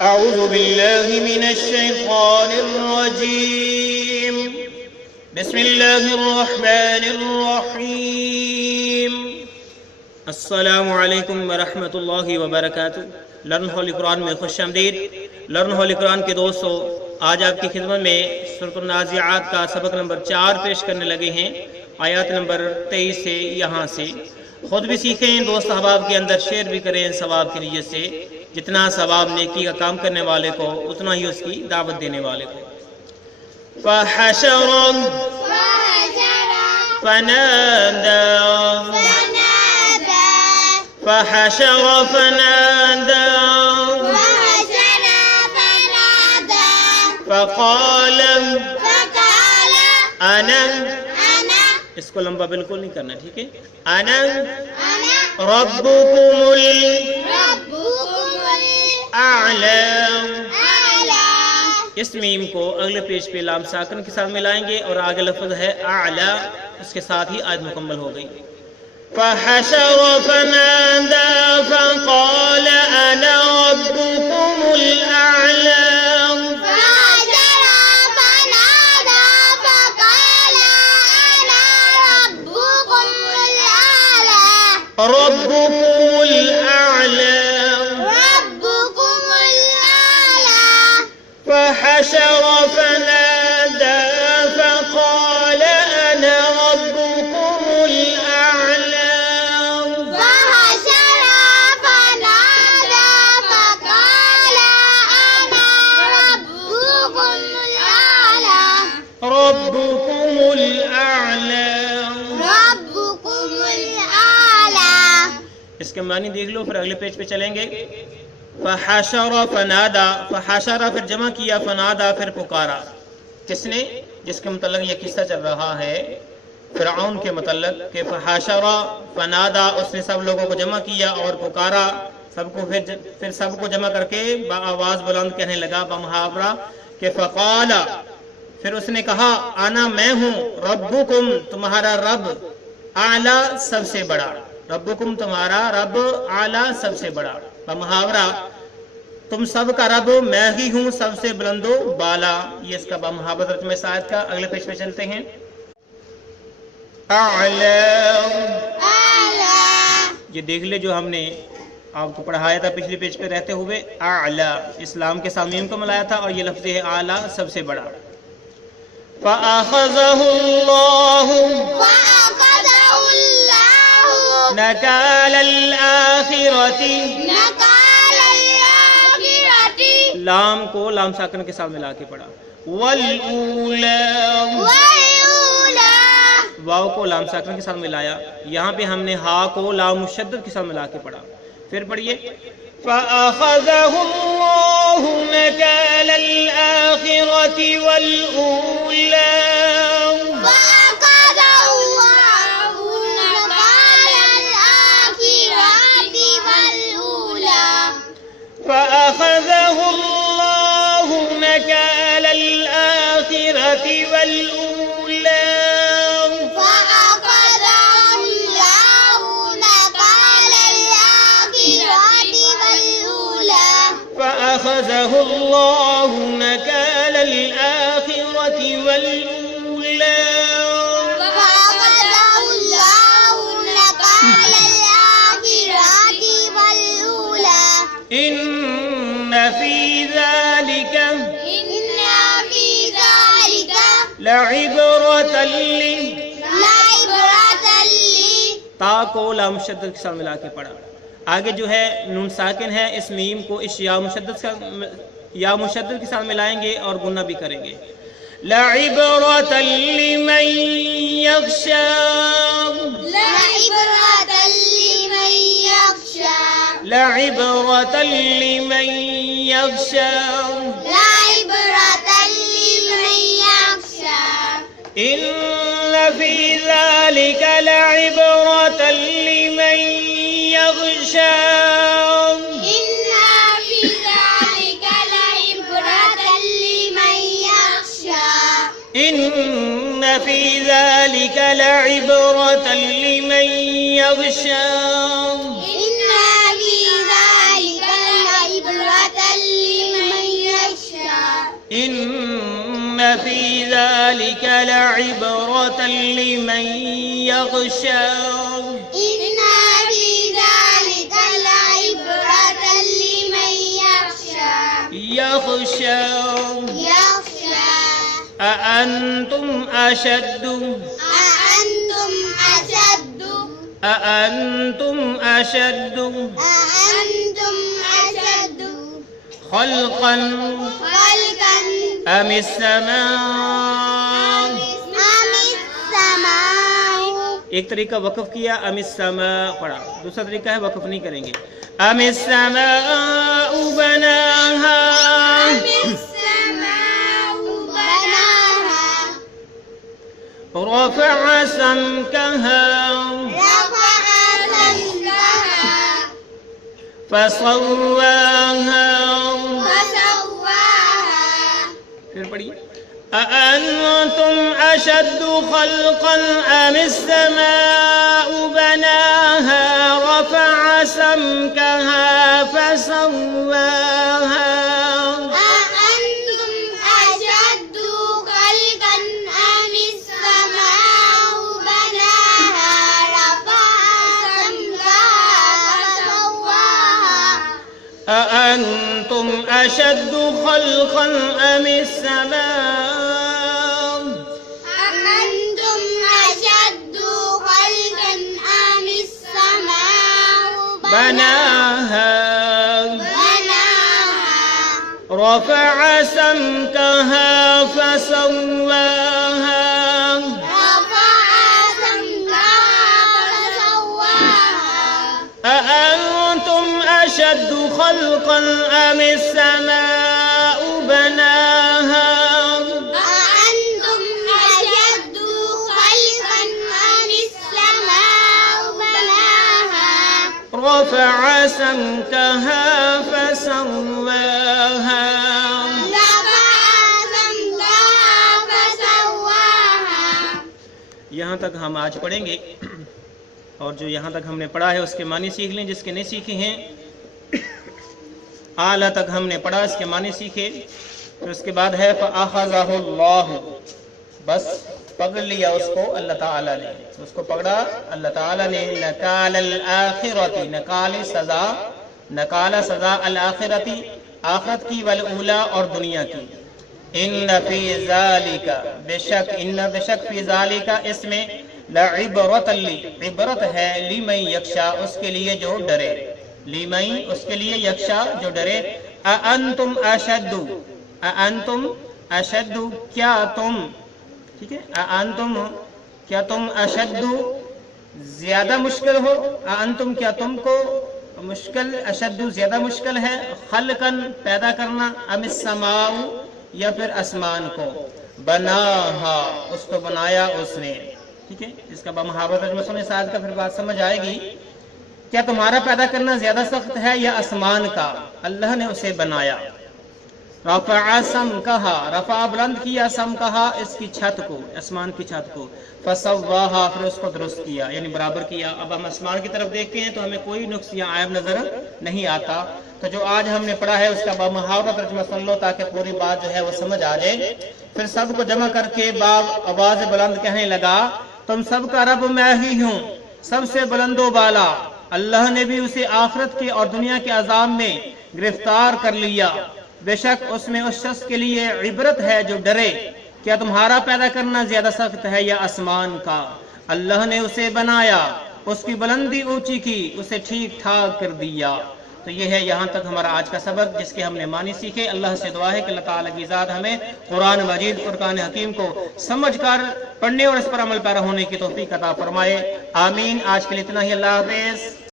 أعوذ بالله من الشيطان الرجيم بسم الله الرحمن الرحيم السلام علیکم ورحمۃ اللہ وبرکاتہ۔ لرن ہولی قرآن میں خوش آمدید۔ لرن ہولی قرآن کے دوستو، آج آپ کی خدمت میں سورۃ النازعات کا سبق نمبر 4 پیش کرنے لگے ہیں، آیات نمبر 23 سے یہاں سے۔ خود بھی سیکھیں، دوست احباب کے اندر شیئر بھی کریں ثواب کی نیت سے۔ جتنا ثواب نیکی کا کام کرنے والے کو اتنا ہی اس کی دعوت دینے والے کو۔ فحشر فنادى فحشر فنادى فقال انا، اس کو لمبا بالکل نہیں کرنا، ٹھیک ہے؟ انا ربكم الاعلى۔ اس میم کو اگلے پیج پہ لام ساکن کے ساتھ ملائیں گے اور آگے لفظ ہے اعلی، اس کے ساتھ ہی آیت مکمل ہو گئی۔ فحشر فنادى فقال انا ربكم الاعلى۔ ربكم الأعلى فحشر فنادى فقال أنا ربكم الأعلى۔ فحشر فنادى فقال أنا ربكم الأعلى۔ ربكم الأعلى۔ اس کے معنی دیکھ لو، پھر اگلے پیج پہ چلیں گے۔ فحشر فنادا، فحشر پھر جمع کیا، فنادا پھر پکارا۔ کس نے؟ جس کے متعلق یہ قصہ چل رہا ہے فرعون کے متعلق کہ فحشر فنادا، اس نے سب لوگوں کو جمع کیا اور پکارا، سب کو پھر سب کو جمع کر کے آواز بلند کہنے لگا بمحاورہ کہ فقال، پھر اس نے کہا انا میں ہوں، ربکم تمہارا رب، اعلی سب سے بڑا، ربکم تمہارا رب، اعلی سب سے بڑا، بمحاورہ تم سب کا رب میں ہی ہوں، سب سے بلند و بالا۔ یہ اس کا بمحاورہ ترجمہ اس آیت کا۔ اگلے پیج پہ چلتے ہیں۔ اعلی، یہ دیکھ لے جو ہم نے آپ کو پڑھایا تھا پچھلے پیج پہ رہتے ہوئے، اعلی اسلام کے سامنے کو ملایا تھا اور یہ لفظ ہے اعلی سب سے بڑا۔ فَأَخَذَهُ اللَّهُ نَكَالَ الْآخِرَةِ، لام کو لام ساکن کے ساتھ ملا کے پڑھا، وَالْأُولَى، واو کو لام ساکن کے ساتھ ملایا، یہاں پہ ہم نے ہا کو لام مشدد کے ساتھ ملا کے پڑھا۔ پھر پڑھیے فَأَخَذَهُ اللَّهُ نَكَالَ الْآخِرَةِ وَالْأُولَى۔ فأخذه الله نكال الآخرة والأولى، فأخذه الله نكال الآخرة والأولى، فأخذه الله نكال الآخرة والأولى، فأخذه الله نكال الآخرة والأولى۔ إن في ذلك لعبرة تا کو لام مشدد کے ساتھ ملا کے پڑھا۔ آگے جو ہے نون ساکن ہے، اس میم کو اس یا مشدد کے ساتھ ملائیں گے اور گنہ بھی کریں گے۔ لعبرة لمن يخشى، لعبرة لمن يخشى، إن في ذلك لعبرة لمن يخشى، إن في ذلك لعبرة لمن يخشى، إن في ذلك لعبرة لمن في ذلك لعبرة لمن يخشى إن في ذلك لعبرة لمن يخشى أأنتم أشد خلقا أم السماء ایک طریقہ وقف کیا ام السماء پڑھا، دوسرا طریقہ ہے وقف نہیں کریں گے. ام السماء بناها رفع سمكها فسواها پھر پڑھیے أأنتم أشد خلقا أم السماء بناها رفع سمكها فسواها أأنتم أشد خلقا أم السماء بناها رفع سمكها فسواها أأنتم أشد خلقا أم السماء بناها رفع سمكها فسواها. یہاں تک ہم آج پڑھیں گے، اور جو یہاں تک ہم نے پڑھا ہے اس کے معنی سیکھ لیں. جس کے نہیں سیکھے ہیں، اعلیٰ تک ہم نے پڑھا، اس کے معنی سیکھے. پھر اس کے بعد ہے فَأَخَذَهُ اللَّهُ، بس پکڑ لیا اس کو اللہ تعالیٰ نے، اس کو پکڑا اللہ تعالیٰ نے. نکال الآخرتی، نکال سزا، نکال سزا الآخرتی آخرت کی، والاولا اور دنیا کی. ان فی ذالک، بے شک، ان بے شک فی ذالک، اس میں لعبرۃ، عبرت ہے، لمن یخشی، اس کے لیے جو ڈرے، لمن اس کے لیے، یخشی جو ڈرے. اانتم اشد، اانتم اشد، کیا تم، ٹھیک ہے، اانتم کیا تم، اشد زیادہ مشکل ہو، اانتم کیا تم کو مشکل، اشد زیادہ مشکل ہے، خلقا پیدا کرنا، ام السماء یا پھر آسمان کو، بناہا اس کو بنایا اس نے. ٹھیک ہے، اس کا بمحاورہ ترجمہ سنیں، ساتھ کا پھر بات سمجھ آئے گی. کیا تمہارا پیدا کرنا زیادہ سخت ہے یا آسمان کا؟ اللہ نے اسے بنایا. رفع سمکہا، رفع بلند کیا، سمکہا اس کی چھت کو، آسمان کی چھت کو. فسواہا پھر اس کو درست کیا، یعنی برابر کیا. اب ہم آسمان کی طرف دیکھتے ہیں تو ہمیں کوئی نقص یا عیب نظر نہیں آتا. تو جو آج ہم نے پڑھا ہے اس کا بمحاورہ ترجمہ سن لو تاکہ پوری بات جو ہے وہ سمجھ آ جائے. پھر سب کو جمع کر کے باپ آواز بلند کہنے لگا، تم سب کا رب میں ہی ہوں، سب سے بلند و بالا. اللہ نے بھی اسے آخرت کے اور دنیا کے عذاب میں گرفتار کر لیا. بے شک اس میں اس شخص کے لیے عبرت ہے جو ڈرے. کیا تمہارا پیدا کرنا زیادہ سخت ہے یا آسمان کا؟ اللہ نے اسے بنایا، اس کی بلندی اونچی کی، اسے ٹھیک ٹھاک کر دیا. تو یہ ہے یہاں تک ہمارا آج کا سبق جس کے ہم نے معنی سیکھے. اللہ سے دعا ہے کہ اللہ تعالیٰ کی ذات ہمیں قرآن مجید، فرقان حکیم کو سمجھ کر پڑھنے اور اس پر عمل پیرا ہونے کی توفیق عطا فرمائے. آمین. آج کے لیے اتنا ہی. اللہ حافظ.